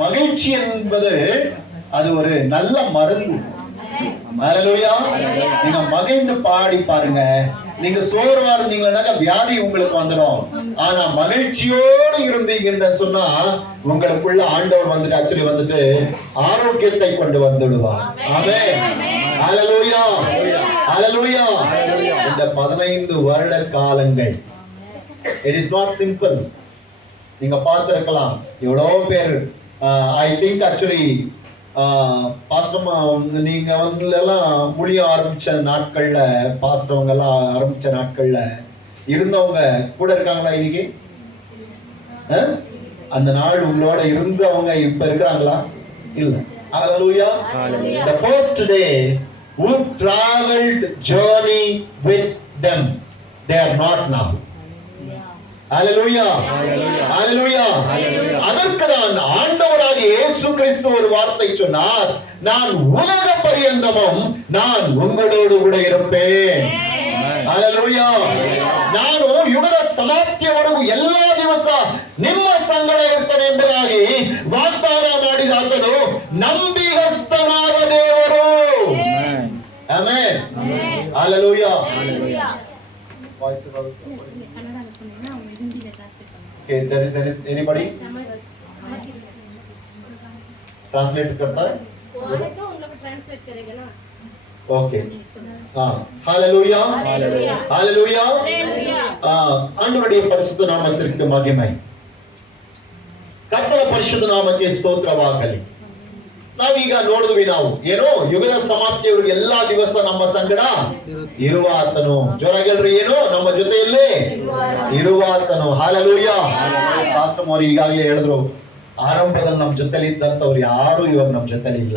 மகிழ்ச்சி என்பது அது ஒரு நல்ல மருந்து. ஹல்லேலூயா. நீங்க மகிழ்ந்து பாடி பாருங்க. நீங்க சோர்வா இருந்தீங்கன்னா வியாதி உங்களுக்கு வந்துடும். ஆனா மகிழ்ச்சியோடு இருந்தீங்கன்னு சொன்னா உங்களுக்குள்ள ஆண்டவர் வந்துட்டு ஆக்சுவலி வந்துட்டு ஆரோக்கியத்தை கொண்டு வந்துடுவார். ஆமென். ஹல்லேலூயா. ஹல்லேலூயா. இந்த 15 வருட காலங்கள் it is not simple. நீங்க பார்த்திருக்கலாம் எவ்வளவு பேர் ஐ திங்க் ஆக்சுவலி பாஸ்டமா நீங்க வந்து எல்லாம் முடிய ஆரம்பிச்ச நாட்கள்ல பாஸ்டவங்க எல்லாம் ஆரம்பிச்ச நாட்கள்ல இருந்தவங்க கூட இருக்காங்களா இன்னைக்கு? அந்த நாள் உங்களோட இருந்தவங்க இப்ப இருக்கிறாங்களா? இல்ல. ஹல்லேலூயா. The first day who traveled journey with them, they are not now. ஹல்லேலூயா. ஹல்லேலூயா. அதற்கு தான் ஆண்டவராகிய இயேசு கிறிஸ்து ஒரு வார்த்தை சொன்னார், நான் உலக பரியந்தமும் நான் உங்களோடு கூட இருப்பேன். ಹಲ್ಲೆಲೂಯಾ. ನಾನು ಯುಗದ ಸಮಾಪ್ತಿಯವರೆಗೂ ಎಲ್ಲಾ ದಿವಸ ನಿಮ್ಮ ಸಂಗಡ ಇರ್ತೇನೆ ಎಂಬುದಾಗಿ ವಾಗ್ದಾನ ಮಾಡಿದ ಆತನು ನಂಬಿಗಸ್ತನಾದ ದೇವರು. Amen. Hallelujah. Okay, there is anybody translate करता है? Okay. ஹalleluya. ஹalleluya. ஆண்டவருடைய பரிசுத்த நாமத்திற்கு மகிமை. ಕರ್ತನ ಪರಿಶುದ್ಧ ನಾಮಕ್ಕೆ ಸ್ತೋತ್ರವಾಗಲಿ. ನಾವೀಗ ನೋಡಿದ್ವಿ ನಾವು ಏನೋ ಯುಗದ ಸಮಾಪ್ತಿಯವರೆಗೆ ಎಲ್ಲಾ ದಿವಸ ನಮ್ಮ ಸಂಗಡ ಇರುವ ಆತನು. ಜೋರಾಗೆಲ್ರು ಏನು ನಮ್ಮ ಜೊತೆಯಲ್ಲೇ ಇರುವ ಆತನು. ಹಲ್ಲೆಲೂಯಾ. ಪಾಸ್ಟರ್ ಅವರು ಈಗಾಗಲೇ ಹೇಳಿದ್ರು, ಆರಂಭದಲ್ಲಿ ನಮ್ಮ ಜೊತೆಲಿ ಇದ್ದಂತವ್ರು ಯಾರು ಇವಾಗ ನಮ್ಮ ಜೊತೆಲಿ ಇಲ್ಲ.